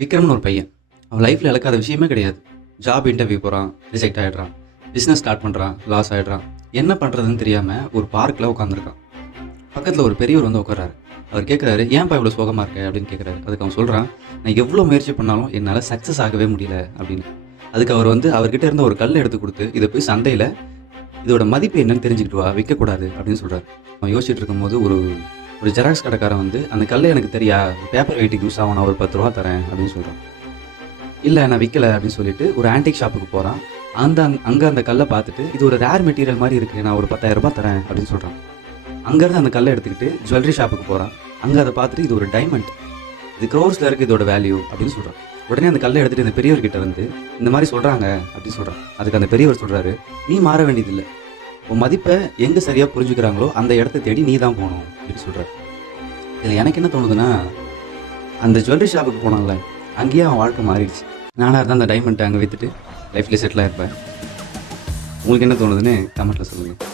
விக்ரம்னு ஒரு பையன். அவன் லைஃப்பில் இழக்காத விஷயமே கிடையாது. ஜாப் இன்டர்வியூ போகிறான், ரிஜெக்ட் ஆகிடுறான். பிஸ்னஸ் ஸ்டார்ட் பண்ணுறான், லாஸ் ஆகிடுறான். என்ன பண்ணுறதுன்னு தெரியாமல் ஒரு பார்க்கில் உட்காந்துருக்கான். பக்கத்தில் ஒரு பெரியவர் வந்து உட்காராரு. அவர் கேட்குறாரு, ஏன்ப்பா இவ்வளோ சோகமாக இருக்க அப்படின்னு கேட்குறாரு. அதுக்கு அவன் சொல்கிறான், நான் எவ்வளோ முயற்சி பண்ணாலும் என்னால் சக்ஸஸ் ஆகவே முடியல அப்படின்னு. அதுக்கு அவர் வந்து அவர்கிட்ட இருந்த ஒரு கல் எடுத்து கொடுத்து, இதை போய் சந்தையில் இதோட மதிப்பு என்னன்னு தெரிஞ்சுக்கிட்டு வா, விற்கக்கூடாது அப்படின்னு சொல்கிறார். அவன் யோசிச்சுட்டு இருக்கும்போது ஒரு ஜெராக்ஸ் கடைக்காரன் வந்து, அந்த கல்லை எனக்கு தெரியா, பேப்பர் வெயிட்டுக்கு யூஸ் ஆகும், நான் ஒரு 10 ரூபா தரேன் அப்படின்னு சொல்கிறான். இல்லை நான் விற்கலை அப்படின்னு சொல்லிட்டு ஒரு ஆன்டிக் ஷாப்புக்கு போகிறான். அங்கே அந்த கல்லை பார்த்துட்டு, இது ஒரு ரேர் மெட்டீரியல் மாதிரி இருக்குது, நான் ஒரு 10,000 ரூபாய் தரேன் அப்படின்னு சொல்கிறான். அங்கேருந்து அந்த கல்லை எடுத்துக்கிட்டு ஜுவல்லரி ஷாப்புக்கு போகிறான். அங்கே அதை பார்த்துட்டு, இது ஒரு டைமண்ட், இது க்ரோர்ஸில் இருக்குது இதோட வேல்யூ அப்படின்னு சொல்கிறான். உடனே அந்த கல்லை எடுத்துகிட்டு இந்த பெரியவர்கிட்ட வந்து, இந்த மாதிரி சொல்கிறாங்க அப்படின்னு சொல்கிறான். அதுக்கு அந்த பெரியவர் சொல்கிறாரு, நீ மாற வேண்டியதில்லை, உன் மதிப்பை எங்கே சரியாக புரிஞ்சுக்கிறாங்களோ அந்த இடத்த தேடி நீ தான் போகணும் அப்படின்னு சொல்கிறார். இதில் எனக்கு என்ன தோணுதுன்னா, அந்த ஜுவல்லரி ஷாப்புக்கு போனான்ல, அங்கேயே அவன் வாழ்க்கை மாறிடுச்சு. நானாக இருந்தால் அந்த டைமண்ட்டை அங்கே விற்றுட்டு லைஃப்லேயே செட்டில் ஆகிருப்பேன். உங்களுக்கு என்ன தோணுதுன்னு கமெண்ட்டில் சொல்லுங்கள்.